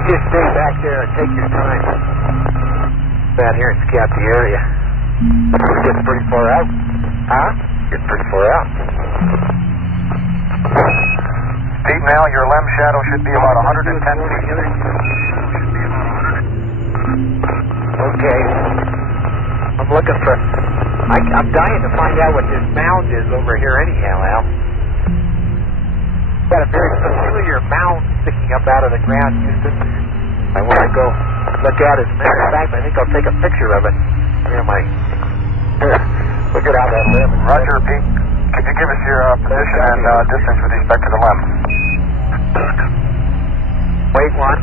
You just stay back there and take your time. Out here and scout the area. We're getting pretty far out. Huh? Getting pretty far out. Pete, now your limb shadow should be about 110 feet. Okay. I'm looking for... I'm dying to find out what this mound is over here anyhow, Al. Got a very familiar mound sticking up out of the ground, Houston. I want to go look at it. As a matter of fact, I think I'll take a picture of it. Here, look at how that limb is. Roger, Pete. Could you give us your position and distance with respect to the limb? Wait one.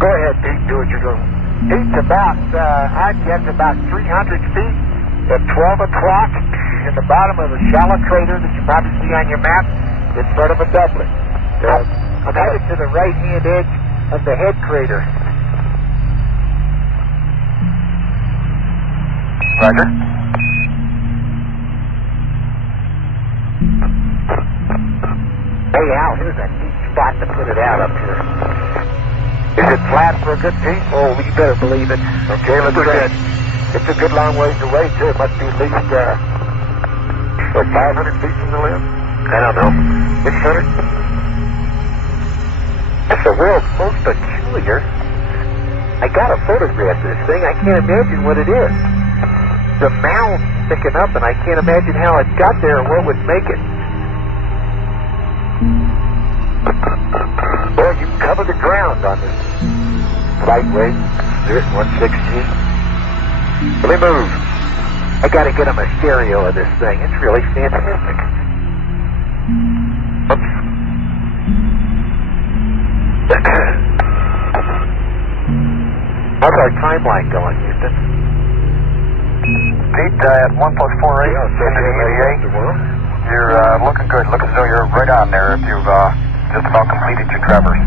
Go ahead, Pete. Do what you're doing. Pete's about, I'd guess about 300 feet at 12 o'clock in the bottom of the shallow crater that you probably see on your map in front of a doublet. I'm headed to the right-hand edge of the head crater. Roger. Hey, Al, here's a neat spot to put it out up here. Is it flat for a good piece? Oh, you better believe it. Okay, let's try it. It's a good long ways away, too. It must be at least, like 500 feet from the limb? I don't know. 600? That's the world's most peculiar. I got a photograph of this thing. I can't imagine what it is. The mound sticking up, and I can't imagine how it got there and what would make it. Well, you cover the ground on this lightweight, 160. Let me move. I got to get him a stereo of this thing. It's really fantastic. Oops. How's our timeline going, Houston? Pete, at 1+48 into the EVA, you're looking good. Looks as though you're right on there if you've just about completed your traverse.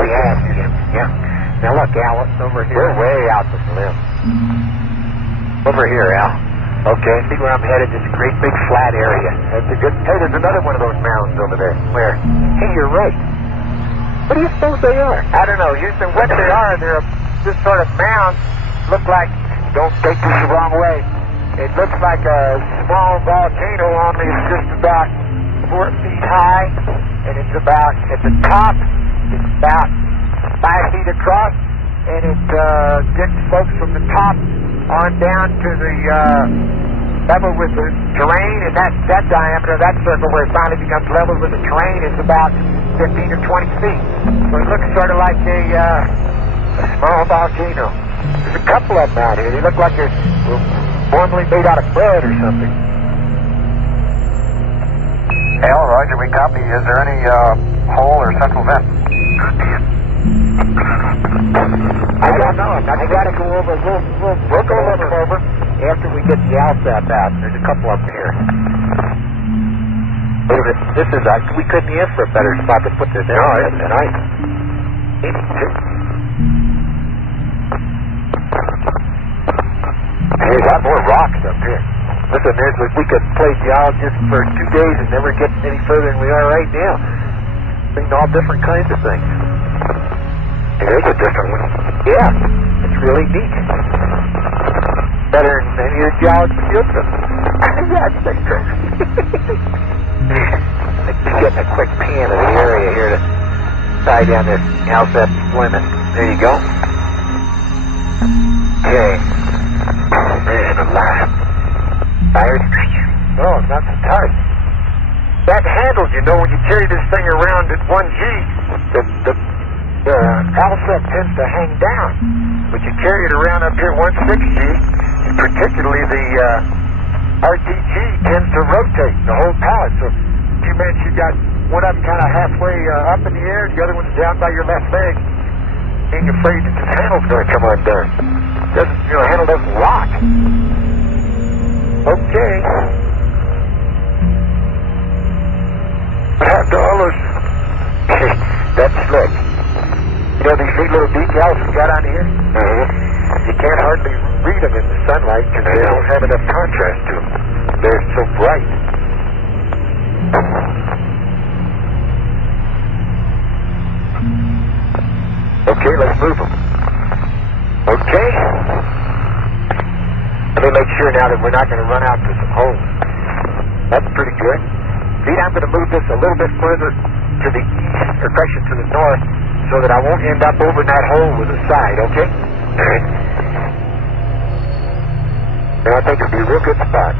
Yeah. Now look, Al, it's over here. We're way out from the limb. Over here, Al. Okay, see where I'm headed? This great big flat area. That's a good... Hey, there's another one of those mounds over there. Where? Hey, you're right. What do you suppose they are? I don't know, Houston. What they are, they're this sort of mound. Look like... Don't take this the wrong way. It looks like a small volcano, only it's just about 4 feet high, and it's about, at the top, it's about 5 feet across, and it gets slopes from the top on down to the level with the terrain, and that diameter, that circle where it finally becomes level with the terrain is about 15 or 20 feet. So it looks sort of like a small volcano. There's a couple of them out here. They look like they're formerly made out of mud or something. Al, Roger, we copy. Is there any hole or central vent? I don't know. I gotta go over. We'll go look over after we get the ALSEP out. There's a couple up here. This is we couldn't ask for a better spot to put this in. No, isn't it? Hey, a lot more rocks up here. Listen, we could play geologist for 2 days and never get any further than we are right now. Seeing all different kinds of things. Here's a different one. Yeah, it's really neat. Better than any of the geology field trips. Yeah, I think so. Just getting a quick pan of the area here to tie down this ALSEP deployment. There you go. Okay. Man, alive. Tired? No, I'm not so tired. That handle, you know, when you carry this thing around at 1G, the ALSEP tends to hang down. But you carry it around up here 1.6G, particularly the RTG tends to rotate the whole pallet. So you mentioned you got one of them kind of halfway up in the air, the other one's down by your left leg. Being afraid that this handle's going to come undone. The handle doesn't lock. Okay. What happened to all those? That's slick. You know these neat little decals we got on here? You can't hardly read them in the sunlight because they don't have enough contrast to them. They're so bright. me make sure now that we're not going to run out to some holes. That's pretty good. See, I'm going to move this a little bit further to the east, or correction, to the north, so that I won't end up over in that hole with the side, okay? All right. And I think it'll be a real good spot.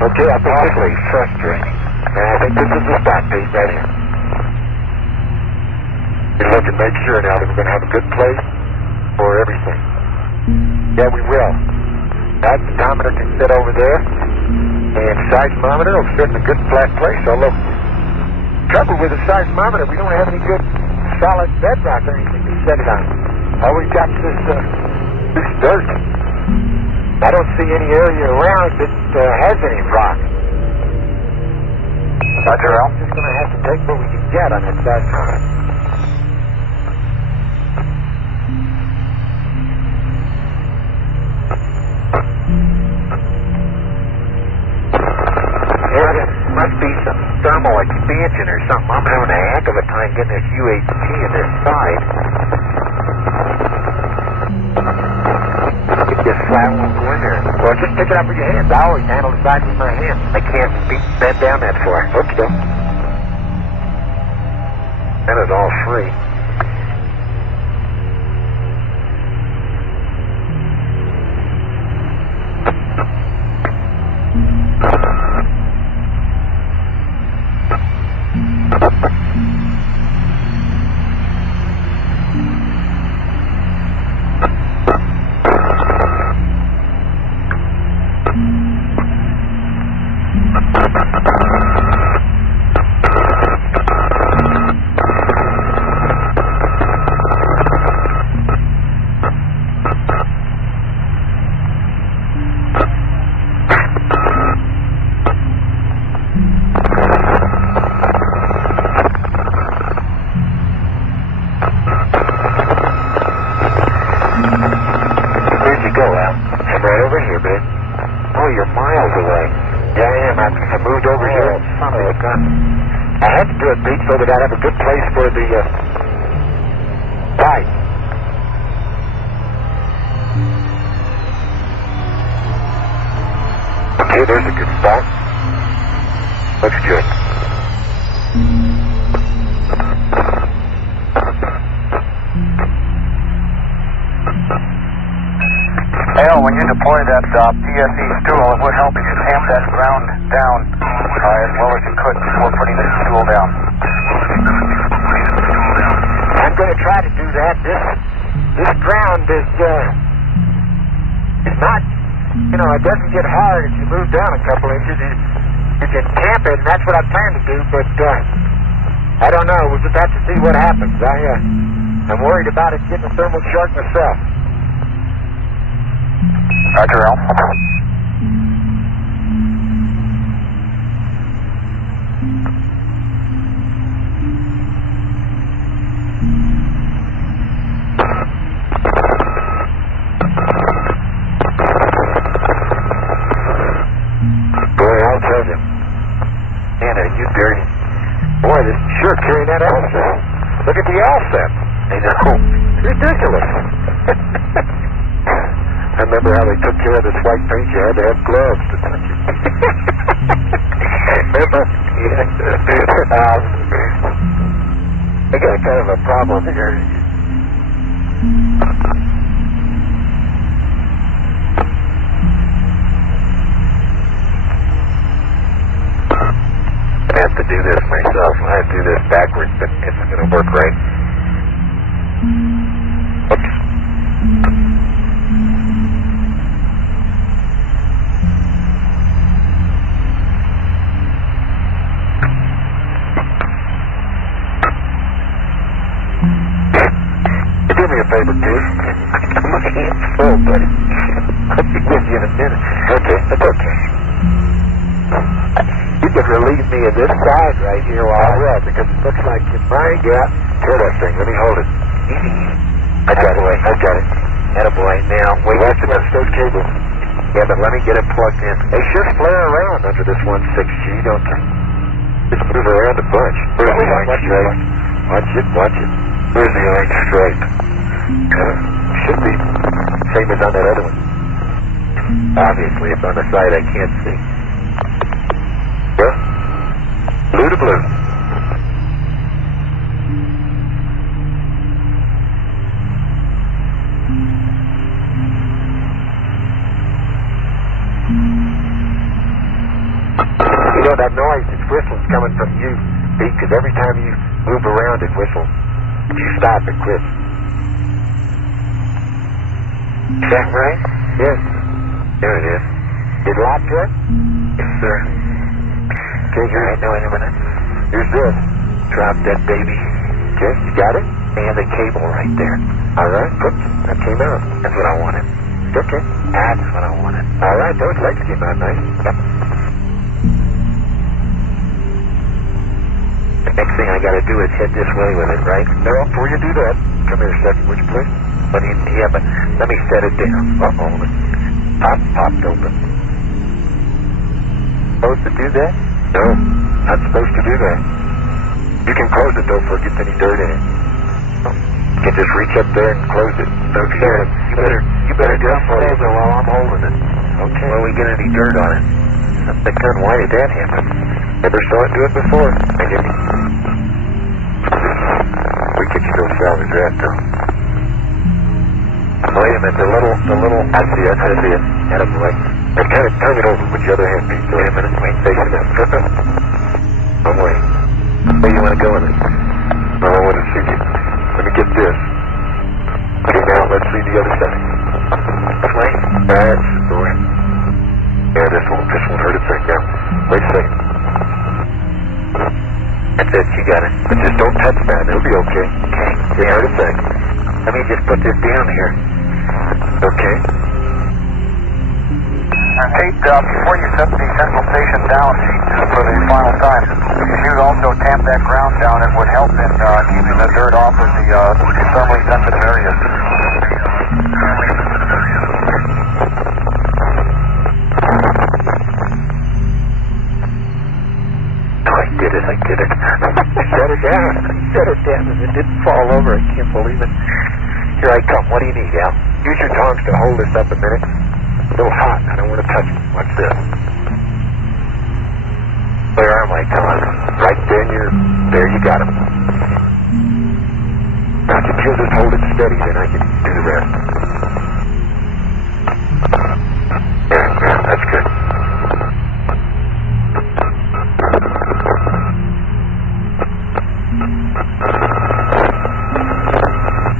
Okay, I think this is frustrating. And I think this is the spot, Pete, right here. You look and make sure now that we're going to have a good place for everything. Yeah, we will. That pedometer can sit over there, and seismometer will sit in a good flat place. Although, trouble with the seismometer, we don't have any good solid bedrock or anything to set it on. All we've got is this dirt. I don't see any area around that has any rock. Roger, Al. We're just going to have to take what we can get on that seismometer. There must be some thermal expansion or something. I'm having a heck of a time getting this UHT in this side. Get this flat one going there. Well, just pick it up with your hands. I always handle the side with my hands. I can't bend down that far. Okay. That is all free. I had to do it, Pete, so that I'd have a good place for the pipe. Okay, there's a good spot. Looks good. Al, when you deploy that PSE stool, it would help if you tamp that ground down as well as you could before putting the stool down. I'm going to try to do that. This ground is not, it doesn't get hard if you move down a couple inches. You can tamp it, and that's what I plan to do, but I don't know. We'll just have to see what happens. I'm worried about it getting a thermal shock myself. Roger, Al. Boy, I'll tell you. Anna, you dirty. Boy, this is sure carrying that ALSEP. Look at the ALSEP. I know. Ridiculous. I remember how they took care of this white paint. You had to have gloves to touch it. Remember? Yeah. I got kind of a problem here. I have to do this myself. I have to do this backwards, but it's going to work right. Oops. Do me a favor, dude. My hand's full, buddy. I'll be with you in a minute. Okay, that's okay. You you could relieve me of this side right here while I will, because it looks like you might kill that thing. Let me hold it. Easy. I got it. Attaboy. Now, wait. Watch those cables. Yeah, but let me get it plugged in. They sure flare around under this 16G, don't they? Just move around a bunch. Where's the orange stripe? Watch it. Where's the orange stripe? Should be same as on that other one. Obviously, it's on the side I can't see. Yeah? Blue to blue. You know that noise, it's whistling coming from you, Pete, because every time you move around it whistles. If you stop, it quits. Is that right? Yes. There it is. Did it lock good? Yes, sir. Okay, all right, now wait a minute. Here's this. Drop that baby. Okay, you got it? And the cable right there. All right, oops, that came out. That's what I wanted. Okay. That's what I wanted. All right, those legs came out nice. Yep. The next thing I gotta do is head this way with it, right? Now, before you do that, come here a second, would you please? But let me set it down. Uh-oh. Popped open. Supposed to do that? No, not supposed to do that. You can close it though before it gets any dirt in it. You can just reach up there and close it. Okay. You better do it while I'm holding it. Okay. Well, we get any dirt on it. Why did that happen? Never saw it do it before. I didn't. We could still salvage that though. Wait a minute, the little, I see it. Attaboy. And turn it over with your other hand, Pete. Wait a minute, facing up. Oh, wait. Where do you want to go with it? No, I want to see you. Let me get this. Okay, now let's see the other side. This way? That's the way. Yeah, this won't hurt a thing now. Wait a second. That's it, you got it. But just don't touch that, it'll be okay. Okay. It hurt a thing. Let me just put this down here. Okay. Pete, before you set the central station down for the final time, you should also tamp that ground down. It would help in keeping the dirt off of the thermally sensitive areas. I did it. Set it down, and it didn't fall over. I can't believe it. Here I come. What do you need, Al? Use your tongs to hold this up a minute. It's a little hot. I don't want to touch it. What's this? Where are my tongs? Right there you got them. Now, if you'll just hold it steady, then I can do the rest. Yeah, that's good.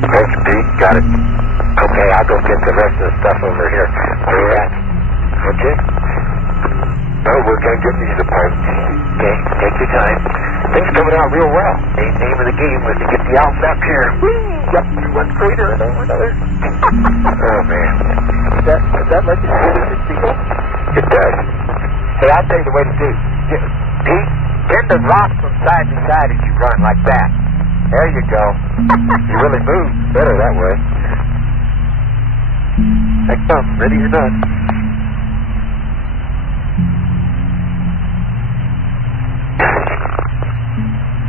Thanks, Pete. Got it. Okay, I'll go get the rest of the stuff over here. Where you at? Okay. No, we're going to get these apart. Okay, take your time. Things coming out real well. The name of the game was to get the ALSEP here. Whee! Up to one crater and over another. Oh, man. Does that let you get it feel? It does. Hey, I'll tell you the way to do it. Pete, bend the rock from side to side as you run like that. There you go. You really move better that way. Next up, ready or not.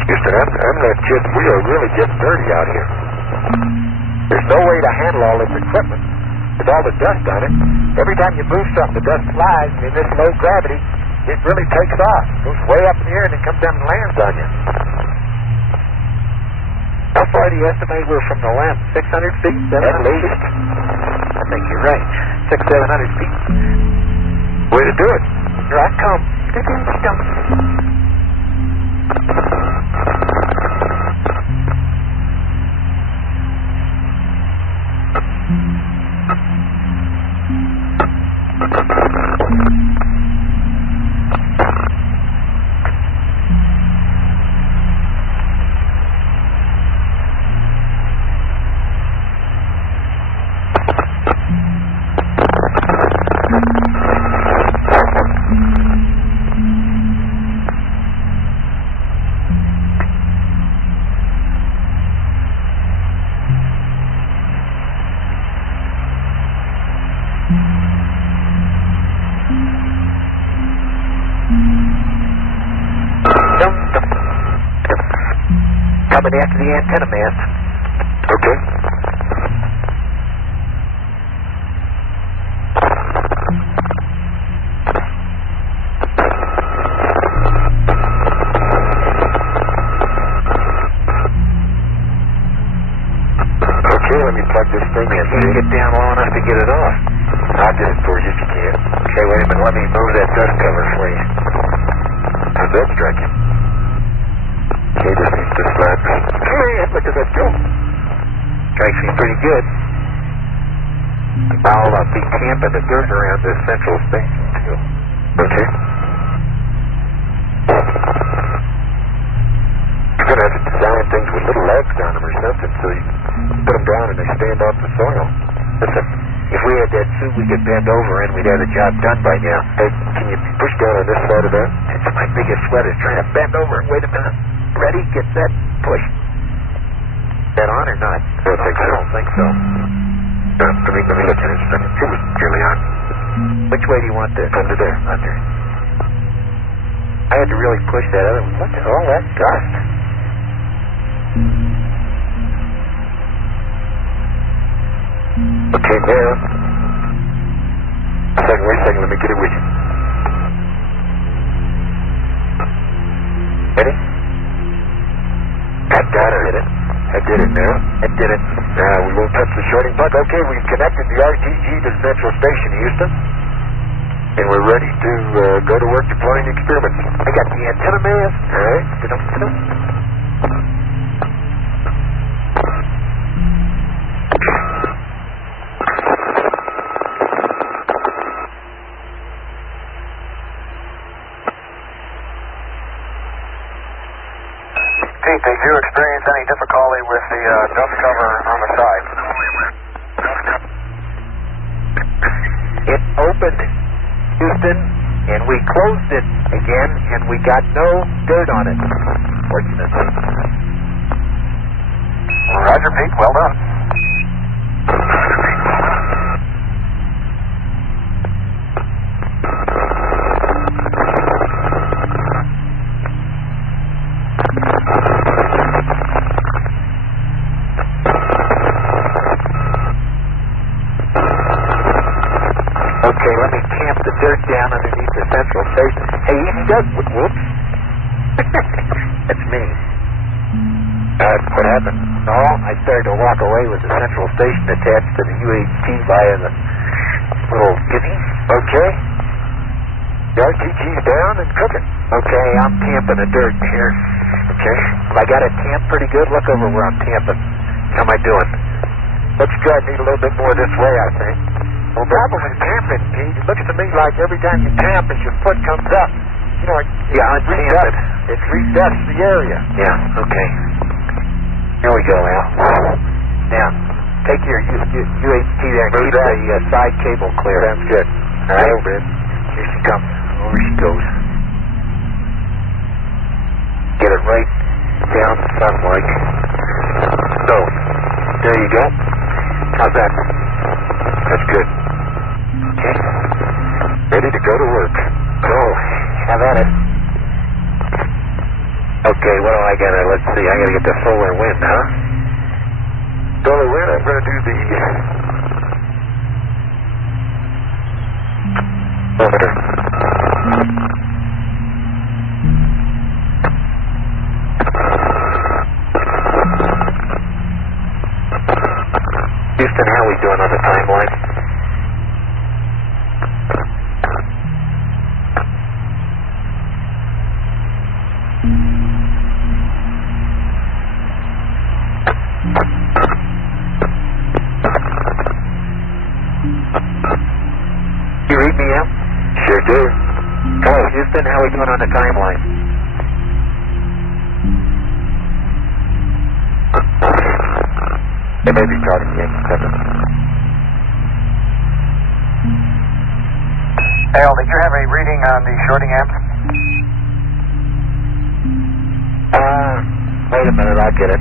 Houston, I'm that kid. We are really getting dirty out here. There's no way to handle all this equipment with all the dust on it. Every time you move something, the dust flies, and in this low gravity, it really takes off. It goes way up in the air, and it comes down and lands on you. How far do you estimate we're from the land? 600 feet? 700 At least. Feet? I think you're right. 600-700 feet. Way to do it. Here I come. coming after the antenna mast. Okay. Okay, let me plug this thing in. Can't get down low enough to get it off. I'll get it for you if you can. Okay, wait a minute. Let me move that dust cover for you. How's that striking? Okay, this needs to flat. Man, look at that go. Strikes me pretty good. I'll be camping the dirt around this central station too. Okay. You're going to have to design things with little legs on them or something so you put them down and they stand off the soil. Listen, if we had that suit we could bend over in, we'd have the job done by now. Hey, can you push down on this side of that? It's my biggest sweat is trying to bend over. Wait a minute. Ready? Get set. Push. Is that on or not? I don't think so. Let me look at it a second. It was clearly on. Which way do you want this? Under there. Under. I had to really push that other one. What the hell? That dust. Okay, now. Wait a second. Let me get it with you. Ready? I got it. I did it now. I did it. Now we won't touch the shorting plug. Okay, we've connected the RTG to the Central Station, Houston. And we're ready to go to work deploying the experiments. I got the antenna mast. All right. Pete, did you experience any difficulty with the dust cover on the side? It opened, Houston, and we closed it again, and we got no dirt on it, fortunately. Roger, Pete. Well done. Okay, let me tamp the dirt down underneath the Central Station. Hey, easy does. Whoops. That's me. What happened? No, I started to walk away with the Central Station attached to the UHT via the little giddy. Okay. The RTG's down and cooking. Okay, I'm tamping the dirt here. Okay. I got it tamped pretty good. Look over where I'm tamping. How am I doing? Looks good. Need a little bit more this way, I think. Well, the problem with tamping, Pete, it looks to me like every time you tamp, as your foot comes up, you know, it redusts the area. Yeah, okay. Here we go, Al. Now, take your UHT there and keep the side cable clear. Sounds good. All right. Over it. Here she comes. Over she goes. Get it right down the sun like. So, there you go. How's that? That's good. Okay. Ready to go to work. Go. Have at it. Okay, what do I got? Let's see. I gotta get the solar wind, huh? Solar wind, I'm gonna do the odometer. Houston, how are we doing on the timeline? You read me out? Sure do. Hello, Houston, how are we doing on the timeline? They may be starting again. Al, did you have a reading on the shorting amps? Wait a minute, I'll get it.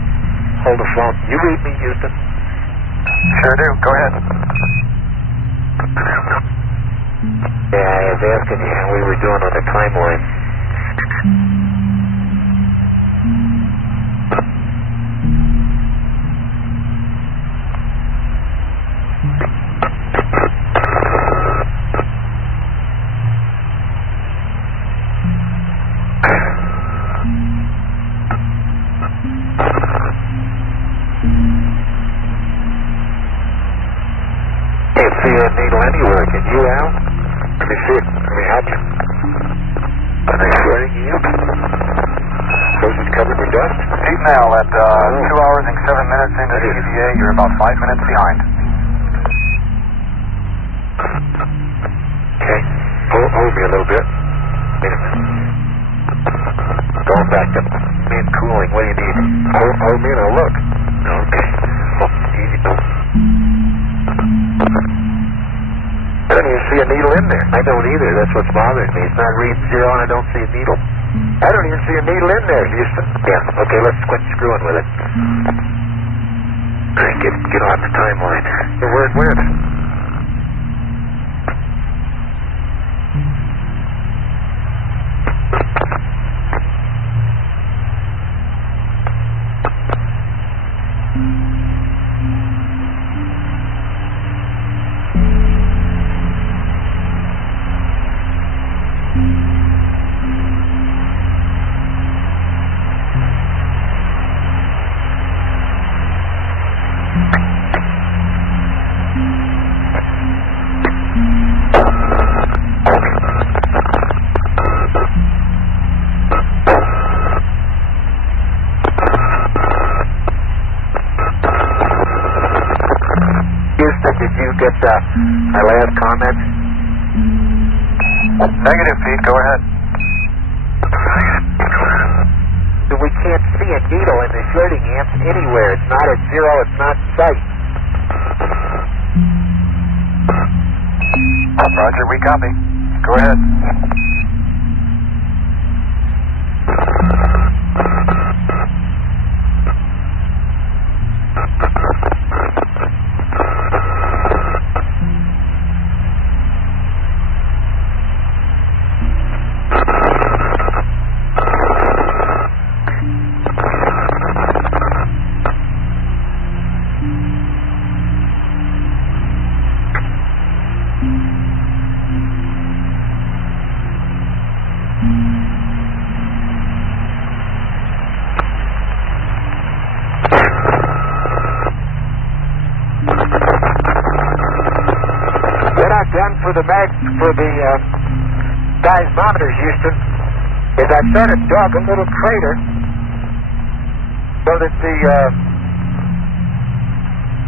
Hold the phone. You read me, Houston? Sure do. Go ahead. Yeah, I was asking you how we were doing on the timeline. see a needle anywhere, can you, Al? Let me see it. Let me help you. Are they sweating you? Suppose it's covered with dust? Pete now at 2 hours and 7 minutes into the EVA, you're about 5 minutes behind. Okay. Hold me a little bit. Wait a minute. Going back to main cooling. What do you need? Hold me and I'll look. Okay. Easy. I don't even see a needle in there. I don't either. That's what's bothering me. It's not reading 0 and I don't see a needle. I don't even see a needle in there, Houston. Yeah. Okay, let's quit screwing with it. All right, get on the timeline. Where it went? My last comment? Negative, Pete. Go ahead. So we can't see a needle in the shorting amps anywhere. It's not at 0. It's not in sight. Roger, we copy. Go ahead. For the seismometers, Houston, is I sort of dug a little crater so that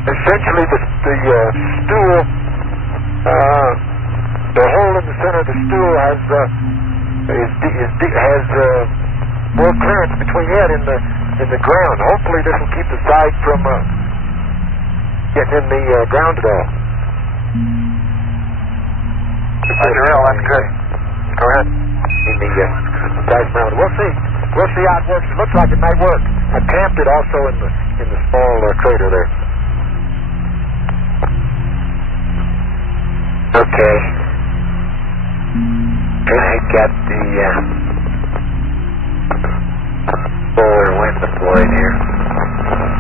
essentially the stool, the hole in the center of the stool has more clearance between it and the ground. Hopefully, this will keep the side from getting in the ground at all. Roger, that's good. Go ahead. In the seismometer. We'll see how it works. It looks like it might work. I tamped it also in the small crater there. Okay. I got the solar wind deployed here.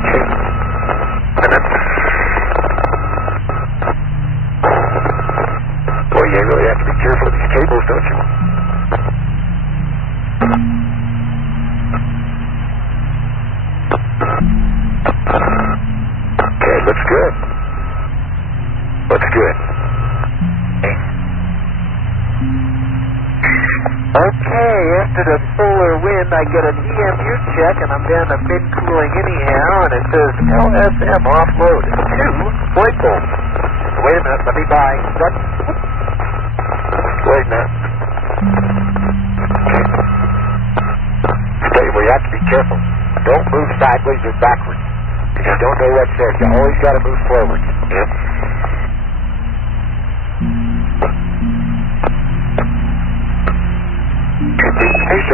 Okay. Boy, you really have to be careful of these cables, don't you? Okay, looks good. Looks good. Okay, after the solar wind, I get an EMU check, and I'm down to mid-cooling anyhow, and it says LSM offload 2 void volts. Wait a minute, let me buy. Wait a minute. Okay, well, you have to be careful. Don't move sideways or backwards, because you don't know what's there. You always got to move forward. Yep.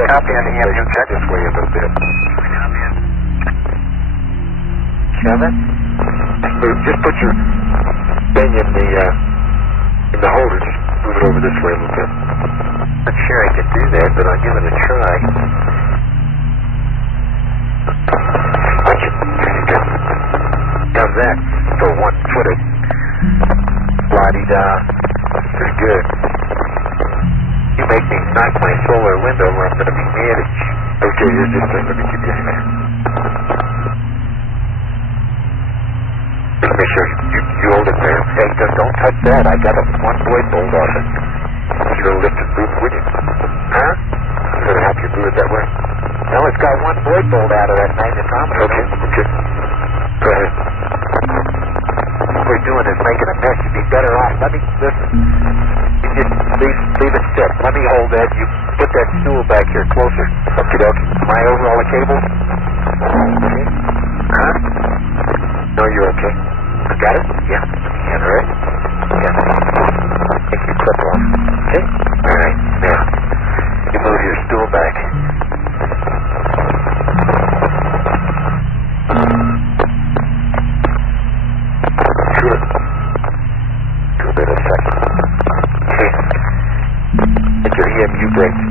Copy on the EMU check. This way a little bit. Kevin? Just put your thing in the holder. Just move it over this way a little bit. Not sure I can do that, but I'll give it a try. How's that for one-footed? La-di-da. Pretty good. You make me knock my solar window where I'm going to be managed. Okay, here's this thing. Let me give you a minute. Let me show you. You hold it there. Hey, don't touch What's that? I got one blade bolt off it. You gonna lift and move with it? Huh? I'm gonna have you move it that way. No, it's got one blade bolt out of that magnetometer. Okay. Go ahead. What we're doing is making a mess. You'd be better off. Let me, listen. You just leave it sit. Let me hold that. You put that stool back here closer. Okie dokie. Am I over all the cables? Okay. Huh? No, you're okay. Got it? Yeah. Yeah, all right? Yeah. Take your clip off. Okay? All right. Now, you move your stool back. Sure. Give it a second. Okay. Get your EMU brakes.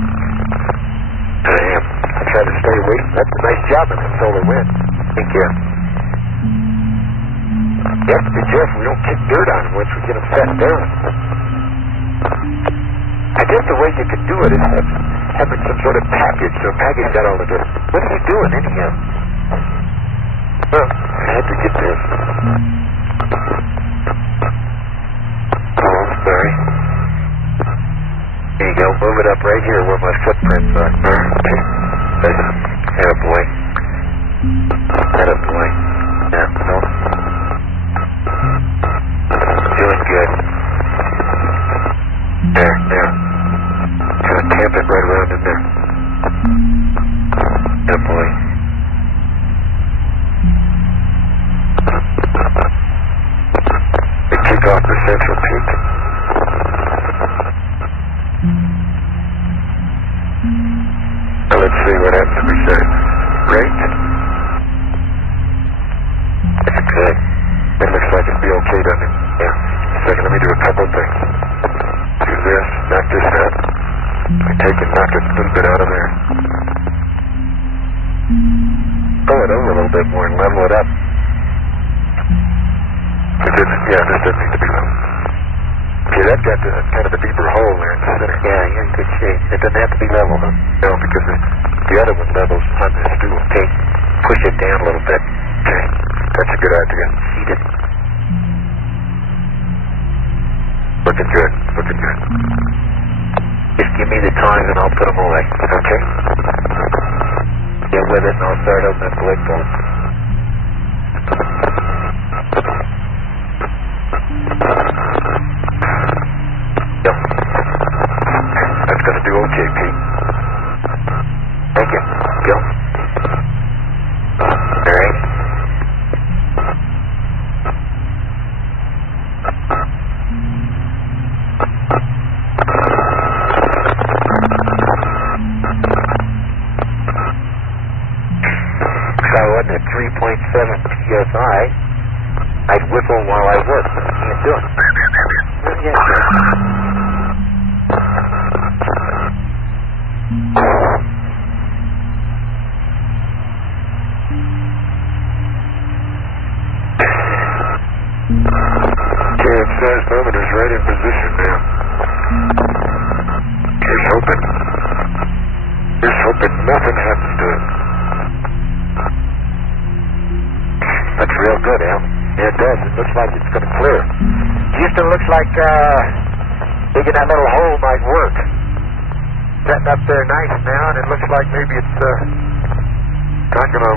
I am. I try to stay away. That's a nice job in the solar wind. Take care. You have to be careful we don't kick dirt on them once we get them set down. I guess the way you could do it is having some sort of package so Maggie's got all the dirt. What are you doing anyhow? Well, I had to get this. Oh, sorry. There you go. Move it up right here where my footprints are. Okay. Attaboy. Attaboy. Yeah, no. Doing good. There. Kind of tamp it right around in there. Attaboy. They kick off the central peak. Now let's see what happens if we say right. That's good. It looks like it'll be okay, doesn't it? Yeah. Second, let me do a couple of things. Do this, knock this out. I take and knock it a little bit out of there. Pull it over a little bit more and level it up. Yeah, this doesn't need to be level. Okay, that got kind of a deeper hole there in the center. Yeah, you're in good shape. It doesn't have to be level, huh? No, because the other one levels on this stool. Okay, push it down a little bit. Okay, that's a good idea. Seat it. Looking good. Just give me the tongs and I'll put them away. Okay? Get with it and I'll start opening the blade bolt. Yep. That's going to do okay, Pete. Thank you. Go. All right. If I wasn't at 3.7 PSI, I'd whistle while I work, but I can't do it. Okay, seismometer's right in position now. Here's hoping nothing happens to it. That's real good, Al. Yeah, it does. It looks like it's going to clear. Houston, looks like digging that little hole might work. Setting up there nice now, and it looks like maybe it's not going to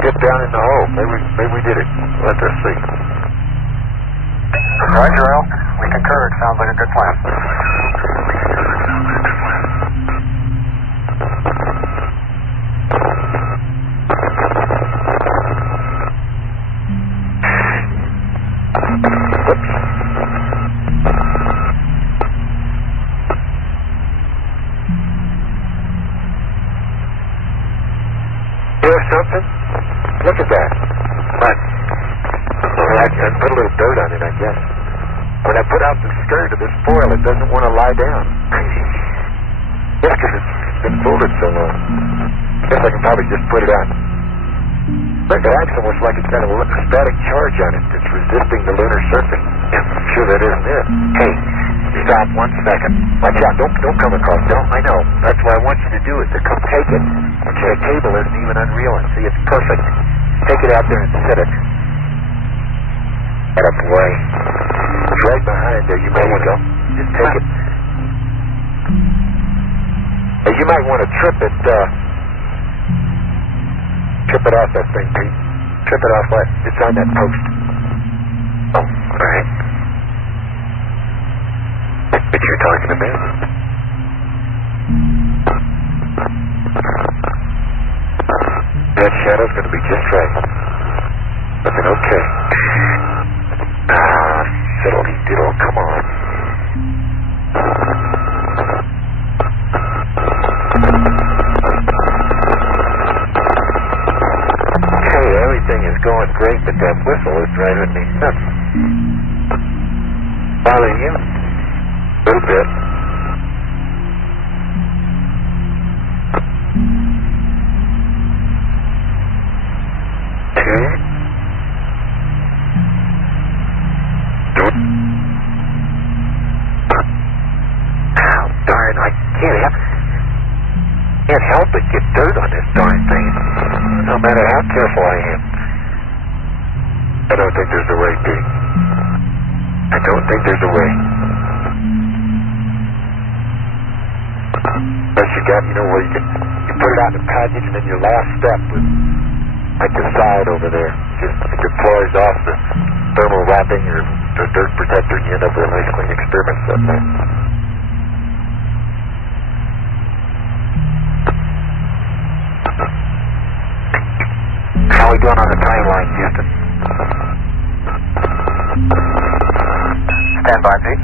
get down in the hole. Maybe we did it. Let us see. Roger, Al. We concur. It sounds like a good plan. Something? Look at that. What? Well, I put a little dirt on it, I guess. When I put out the skirt of this foil, it doesn't want to lie down. Yeah, because it's been folded so long. I guess I can probably just put it on. But it acts almost like it's got a static charge on it that's resisting the lunar surface. Yeah, I'm sure that isn't it. Hey, stop 1 second. Watch out, don't come across. Don't, I know. That's what I want you to do is to come take it. Okay, the cable isn't even unreeling. See, it's perfect. Take it out there and sit it. Attaboy. right behind there. You may want to just take it. Hey, you might want to trip it off that thing, Pete. Trip it off what? It's on that post. Oh, all right. What you're talking about? That shadow's going to be just right. Looking okay. Fiddly diddle, come on. Okay, everything is going great, but that whistle is driving me nuts. Bothering you? A little bit. Okay. Ow, darn, I can't help but get dirt on this darn thing. No matter how careful I am. I don't think there's a way, Pete. I don't think there's a way. Unless you got, where you put it out in the package and then your last step was at the side over there. Just deploys off the thermal wrapping or the dirt protector and you end up with a nice clean experiment set there. How are we doing on the timeline, Houston? Stand by, Pete.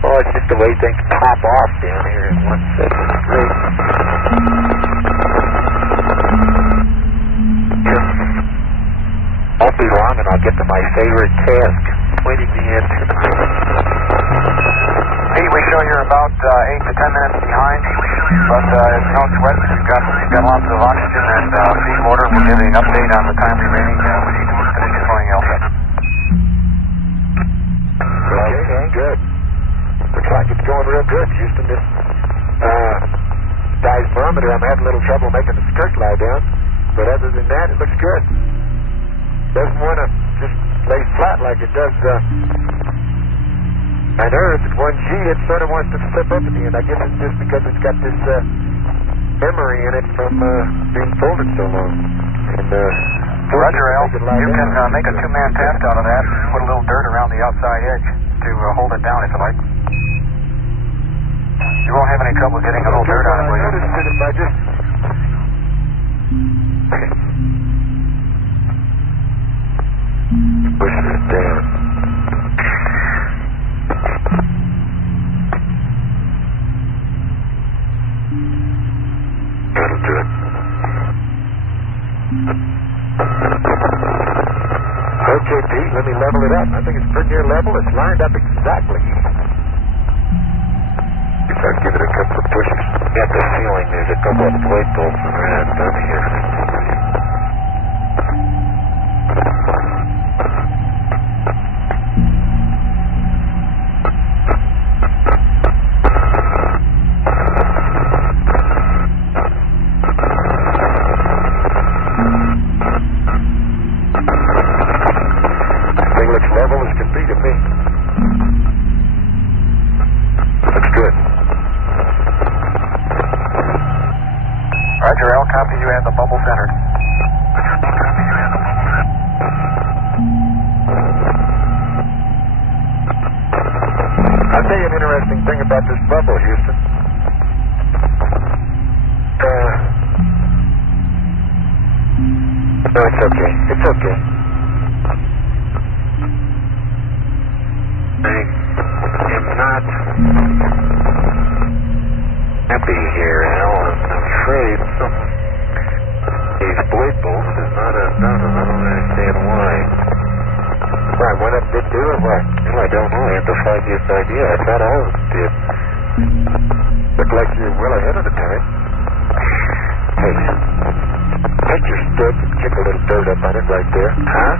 Oh, it's just the way things pop off down here in one second. It's great. Won't be long and I'll get to my favorite task, pointing the antenna. Pete, we show you're about 8 to 10 minutes behind, but it's no sweat. You've got lots of oxygen and feed water. We'll give you an update on the time remaining. We need to finish deploying ALSEP. Okay, good. Looks like it's going real good, Houston. This seismometer, I'm having a little trouble making the skirt lie down, but other than that, it looks good. Doesn't want to just lay flat like it does on Earth at 1G. It sort of wants to slip up at the end. I guess it's just because it's got this memory in it from being folded so long. And Roger, Al. You can make a two-man task out of that. Put a little dirt around the outside edge to hold it down if you like. You won't have any trouble getting a little dirt on it, will you? I noticed that if I just... pushing it down. That'll do it. Okay, Pete, let me level it up. I think it's pretty near level. It's lined up exactly. If I give it a couple of pushes. Got the feeling there's a couple of blade bolts around down here. Thing looks level as can be to me. Looks good. Roger, Al. Copy. You have the bubble centered. I'll tell you an interesting thing about this bubble, Houston. No, it's okay. It's okay. I am not happy here, Al. I'm afraid some these blade bolts is not undone, and I don't understand why. Why, what up did do or what? Well, I don't know. I have to find this idea. I thought all of them did. Look like you're well ahead of the time. Hey, take your stick and kick a little dirt dirt up on it right there. Huh?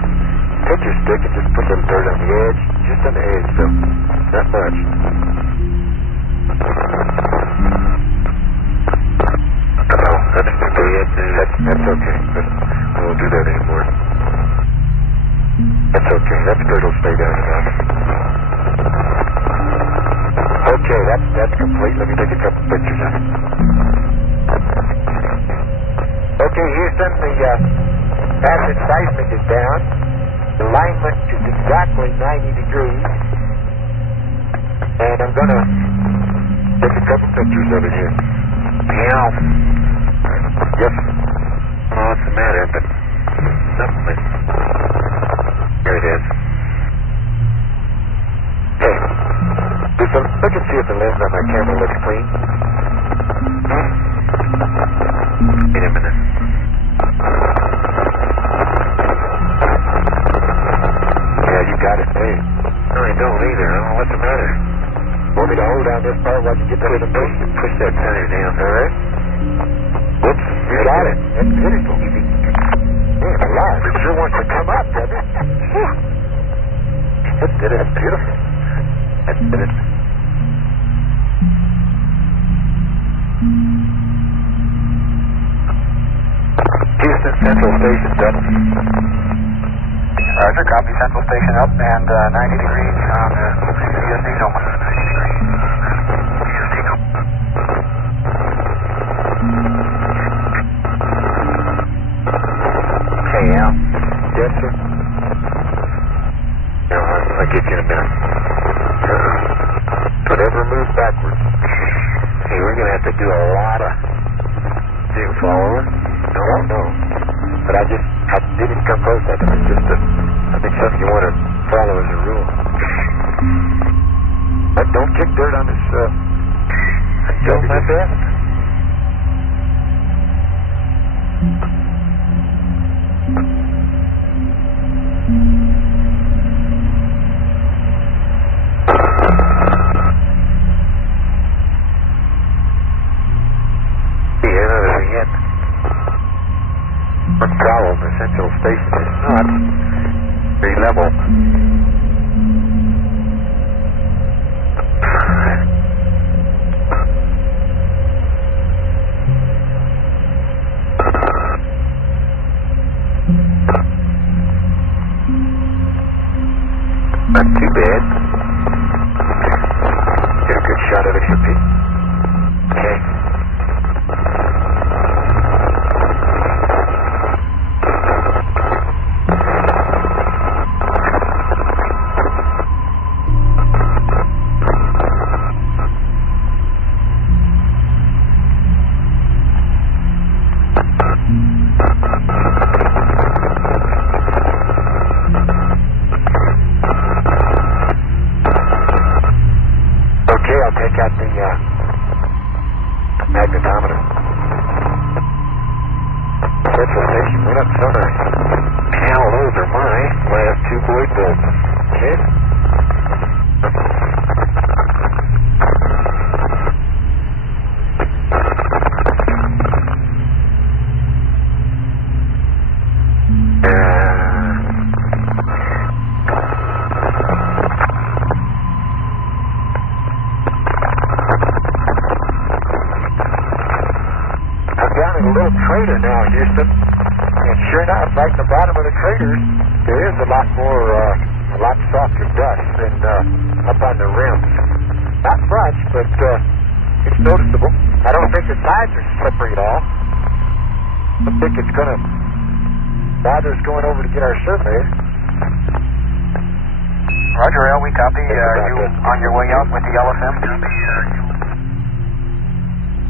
Take your stick and just put a little dirt on the edge. Just on the edge, though. Not much. No, that's the dead. That's okay. But we won't do that anymore. That's okay. That dirt will stay down enough. Okay, that's complete. Let me take a couple pictures of it. Okay, Houston, the passive seismic is down. The alignment is exactly 90 degrees. And I'm going to take a couple pictures of it here. Yeah. Yes. Oh, what's the matter? But something. Here it is. Hey, look and see if the lens on my camera looks clean. Wait a minute. Yeah, you got it. Hey. No, I don't either. I don't know what's the matter. Want me to hold down this part while you get to the base? Push that center down, alright? Whoops, you got it. That's beautiful. Man, alive. It sure wants to come up, doesn't it? Yeah. That did it. That's beautiful. That did it. Houston, Central Station's up. Roger, copy. Central Station up and 90 degrees on the USD zone. Hey, Al. Yes, sir? No, I'll get you in a minute. Whatever moves backwards. Hey, we're going to have to do a lot of... Do you follow her? No. But I didn't come close to it. It's just I think something you want to follow as a rule. But don't kick dirt on this, I'm doing my best. One problem, the Central Station is not very level. Not too bad. Get a good shot of it here, Pete. Okay. I'll take out the magnetometer. Central Station went up so nice. Hell, those are my last two void bolts. Okay? Down in a little crater now, Houston, and sure enough, right in the bottom of the crater, there is a lot softer dust than up on the rims. Not much, but it's noticeable. I don't think the sides are slippery at all. I think it's going to bother us going over to get our survey. Roger, Al, we copy. Are you on your way out with the ALSEP?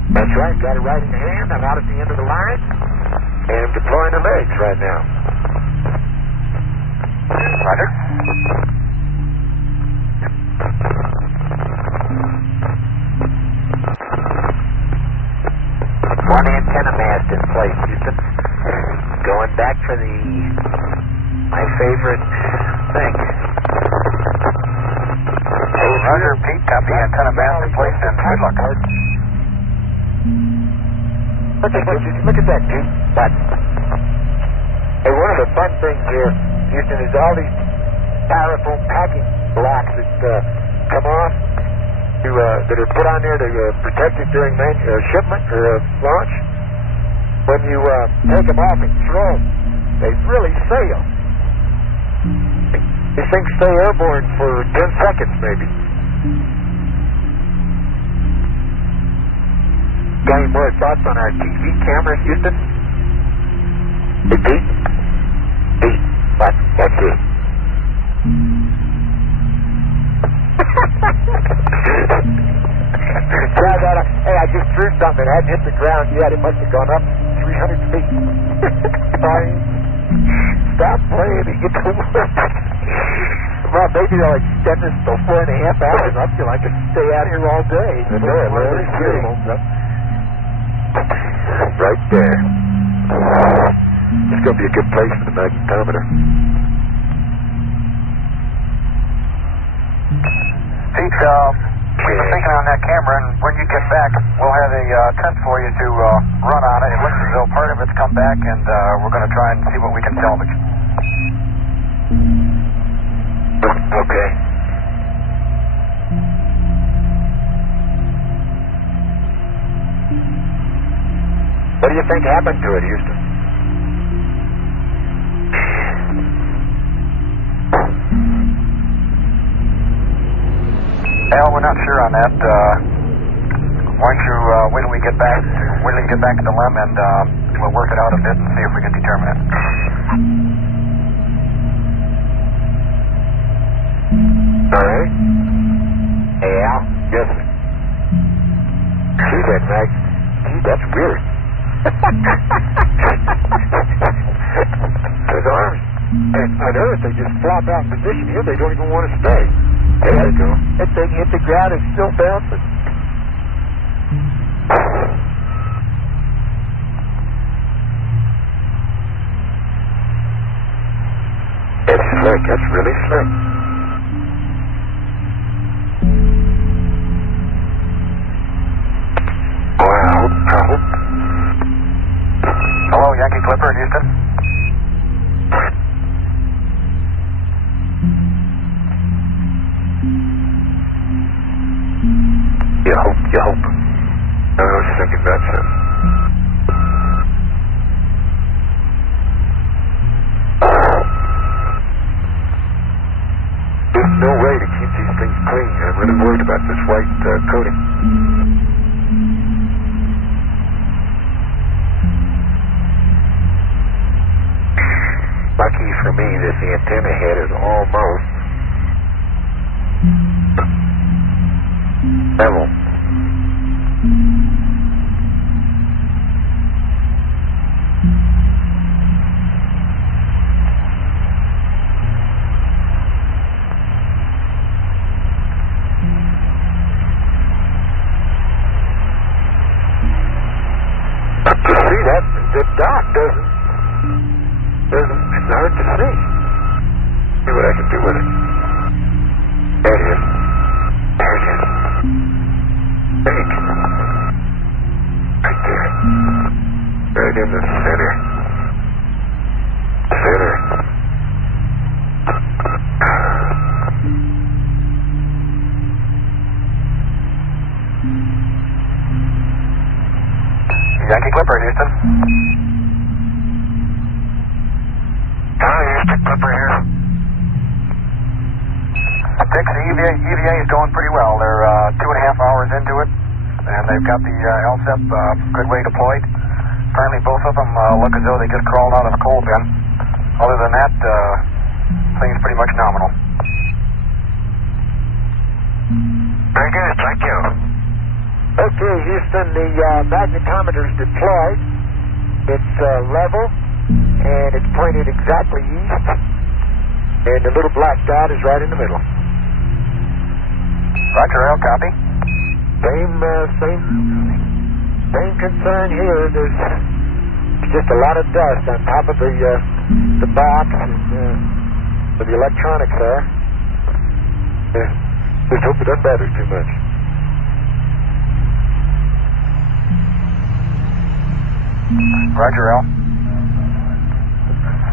That's right, got it right in the hand. I'm out at the end of the line, and I'm deploying the legs right now. Roger. One antenna mast in place, Houston. Going back for my favorite thing. Roger, Pete, copy. Antenna mast in place, and good luck. Look at that, Pete. But, hey, one of The fun thing here, Houston, is all these styrofoam packing blocks that come off that are put on there to protect it during shipment or launch. When you take them off and throw them, they really sail. These things stay airborne for 10 seconds maybe. Got any more thoughts on our TV camera, Houston? It beat? Beat. That's it. Hey, I just threw something. It hadn't hit the ground yet. It must have gone up 300 feet. Fine. Stop playing and get to work. Well, maybe they'll extend this till 4.5 hours. I feel like I could stay out here all day. Right there. It's going to be a good place for the magnetometer. Pete, we've been thinking on that camera, and when you get back, we'll have a test for you to run on it. It looks as though part of it's come back, and we're going to try and see what we can salvage. Okay. What do you think happened to it, Houston? Al, we're not sure on that. Why don't you wait till we get back to the LEM, and we'll work it out a bit and see if we can determine it. All right. Hey, Al. Yes, sir. See that, Mag? Gee, that's weird. His arms on Earth, they just flop out in position here. They don't even want to stay. There they go. That thing hit the ground and still bouncing. That's slick. That's really slick. Wow. Hello, Yankee Clipper, Houston. You hope. I was thinking that, son. There's no way to keep these things clean. I'm really worried about this white coating. Lucky for me, this antenna head is almost level. See that? The dot doesn't. It's hard to see. See what I can do with it. There it is. There it is. Pink. Right there. Right in the center. Center. Yankee Clipper, Houston. Hi, Houston Clipper here. Dick, the EVA is going pretty well. They're 2.5 hours into it, and they've got the ALSEP good way deployed. Apparently both of them look as though they just crawled out of the coal bin. Other than that, things pretty much nominal. Very good, thank you. Okay, Houston, the magnetometer's deployed. It's level, and it's pointed exactly east, and the little black dot is right in the middle. Roger, Al, copy. Same concern here. There's just a lot of dust on top of the box and the electronics there. Just hope it doesn't bother too much. Roger, Al.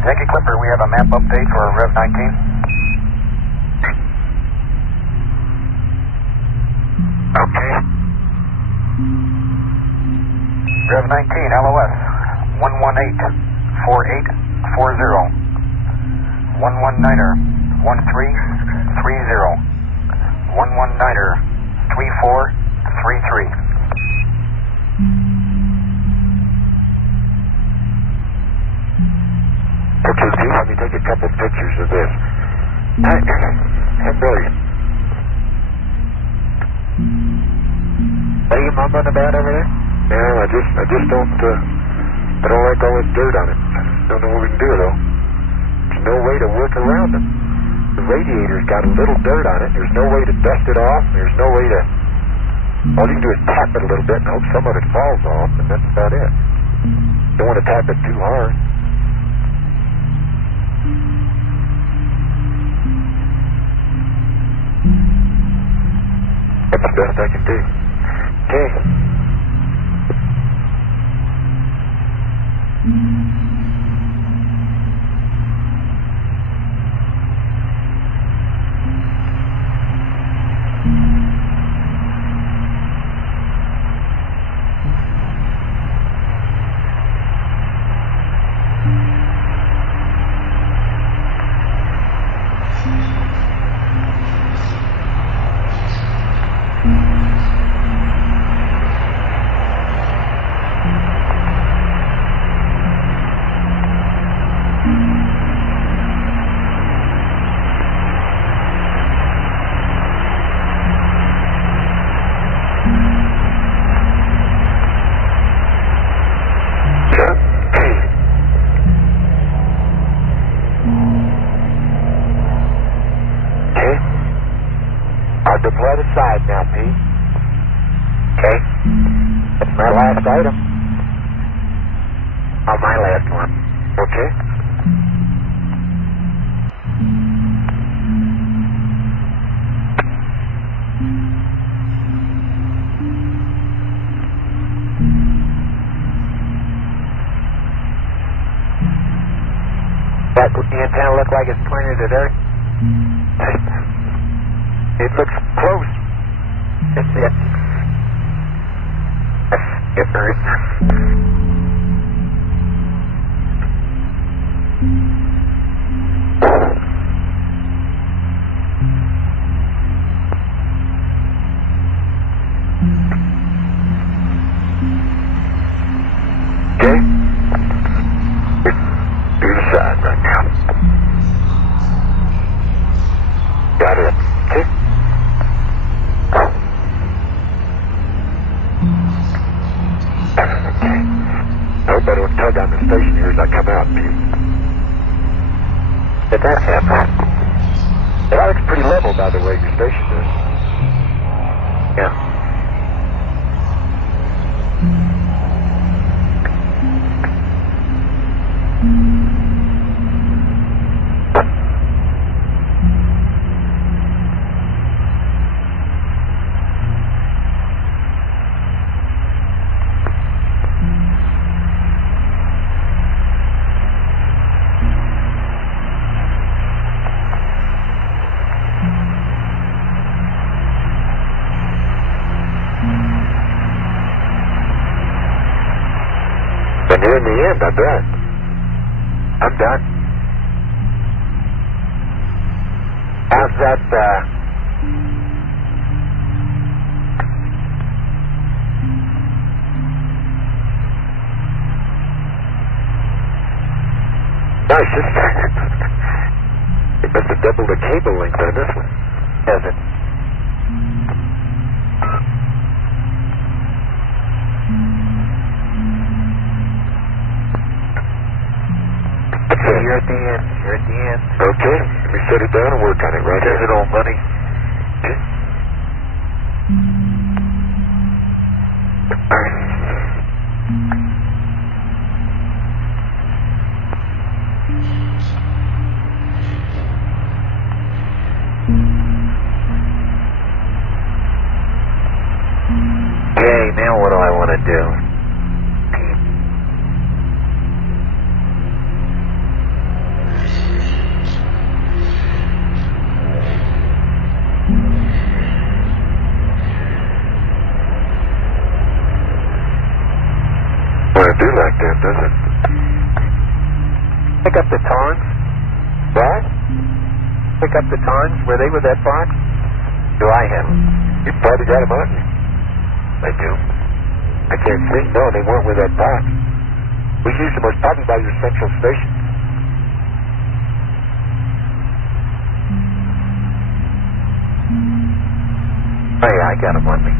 Yankee Clipper, we have a map update for Rev 19. Okay. Rev 19, LOS, 118-4840. 119er, 1330. 119er, 3433. Okay, Pete, let me take a couple pictures of this. Brilliant. What are you mumbling about over there? No, I just don't like all this dirt on it. Don't know what we can do though. There's no way to work around it. The radiator's got a little dirt on it. There's no way to dust it off. There's no way to... All you can do is tap it a little bit and hope some of it falls off, and that's about it. Don't want to tap it too hard. That's the best I can do. Okay. Deploy the side now, Pete. Okay. That's my last item. Oh, my last one. Okay. That the antenna look like it's pointed at Earth? It looks close. It's it. It hurts. Okay. Do the side right now. Got it. Okay. I hope I don't tug on the station here as I come out, Pete. Did that happen? It looks pretty level, by the way, your station is. Yeah. And in the end, I bet. I'm done. How's that, Nice, it must have doubled the cable length on this one, has it? You're at the end. You're at the end. Okay, let me set it down and work on it right here. Old buddy. Okay. All right. Okay, now what do I want to do? pick up the times? Were they with that box? Do I have them? You probably got them on you. I do. I can't see. No, they weren't with that box. We used them was probably by your central station. Oh yeah, I got them on me.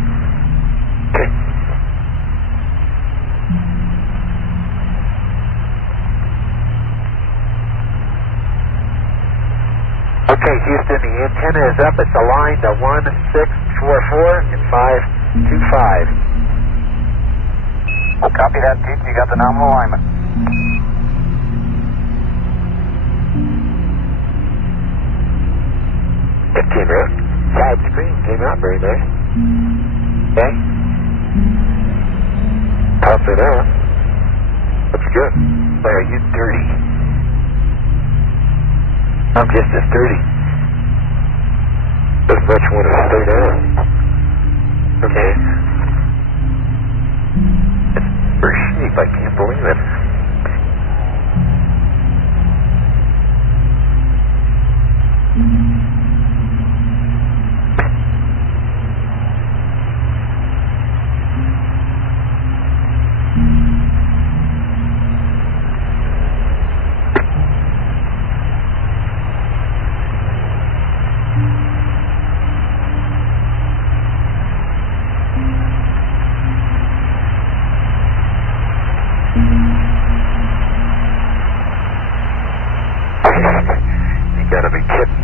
Okay. Okay, Houston, the antenna is up. It's aligned to 1644 and 525. Copy that, Pete. You got the nominal alignment. It came out. Side screen came out very nice. Okay. Pump it up. Looks good. Why are you dirty? I'm just as dirty. Doesn't much want to stay down. Okay. For sheep, I can't believe it. You gotta be kidding.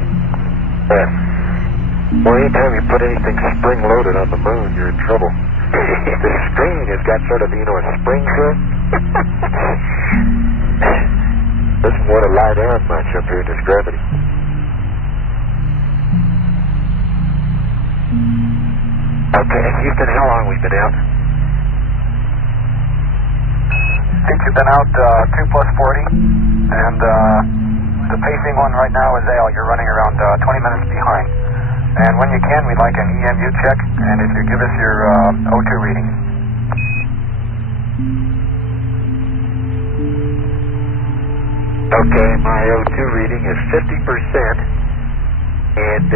Well, anytime you put anything spring-loaded on the moon, you're in trouble. The screen has got sort of, a spring to it. Doesn't want to lie down much up here in this gravity. Okay, Houston, how long we been out? Pete, you've been out 2 plus 40, and the pacing one right now is AL. You're running around 20 minutes behind. And when you can, we'd like an EMU check, and if you give us your O2 reading. Okay, my O2 reading is 50%. And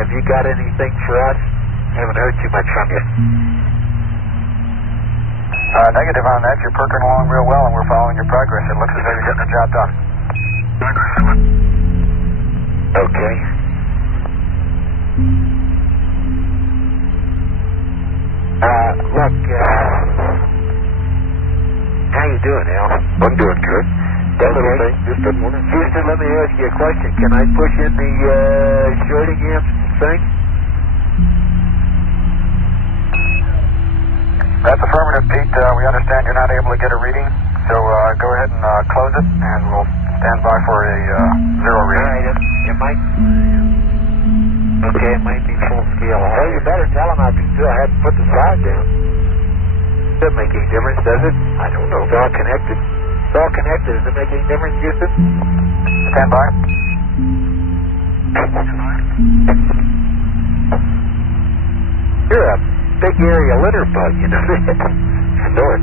have you got anything for us? Haven't heard too much from you. Negative on that. You're perking along real well, and we're following your progress. It looks as though you're getting the job done. Okay. Look, how you doing, Al? I'm doing good. That little thing just doesn't want to... Houston, let me ask you a question. Can I push in the shorting amp thing? That's affirmative, Pete. We understand you're not able to get a reading, so go ahead and close it, and we'll stand by for a zero reading. All right, it might... Okay, it might be full scale. Well, you better tell them I still hadn't put the side down. Doesn't make any difference, does it? I don't know. It's all connected. It's all connected. Does it make any difference, Houston? Stand by. You're a big area litter bug, you know that? I know it.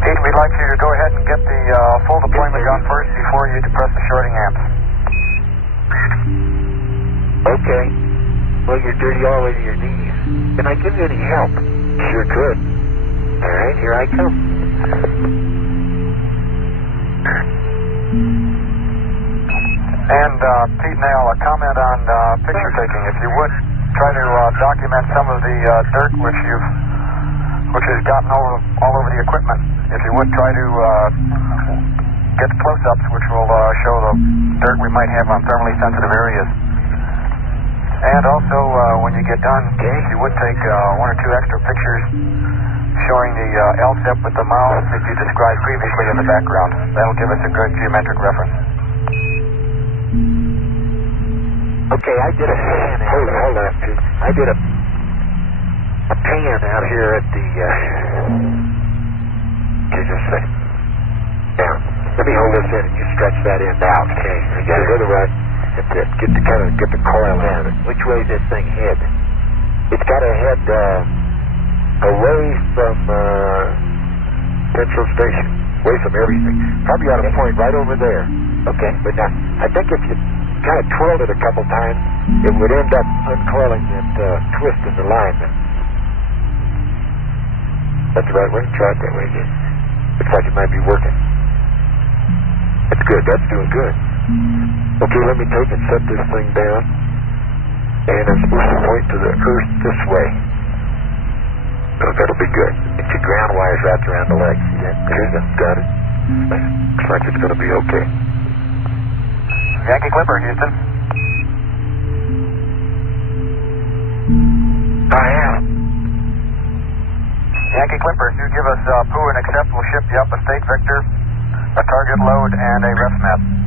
Pete, we'd like you to go ahead and get the full deployment gun first before you depress the shorting amps. Okay. Well, you're dirty all the way to your knees. Can I give you any help? Sure could. All right, here I come. And Pete and Al, a comment on picture taking. If you would, try to document some of the dirt which has gotten all over the equipment. If you would, try to get close-ups, which will show the dirt we might have on thermally sensitive areas. And also, when you get done, if you would take 1 or 2 extra pictures showing the ALSEP with the mounds that you described previously in the background. That'll give us a good geometric reference. Okay, I did a pan out. Hold on, Pete. I did a pan out here at the, just a second. Down. Let me hold this in and you stretch that end out. Okay, I got it. Go to the right. That's it. Get the coil out of it. Which way is this thing head? It's got to head, away from, Central Station, away from everything. Probably ought to point right over there. Okay. But now, I think if you kind of twirled it a couple times, it would end up uncoiling and twisting the line then. That's the right way? Try it that way again. Looks like it might be working. That's good. That's doing good. Okay, let me take and set this thing down. And I'm supposed to point to the earth this way. So that'll be good. Get your ground wires wrapped around the legs. See that? There's it. Got it. Looks like it's going to be okay. Yankee Clipper, Houston. I am. Yankee Clipper, if you give us POO and accept, we'll ship you up a state vector, a target load, and a ref map.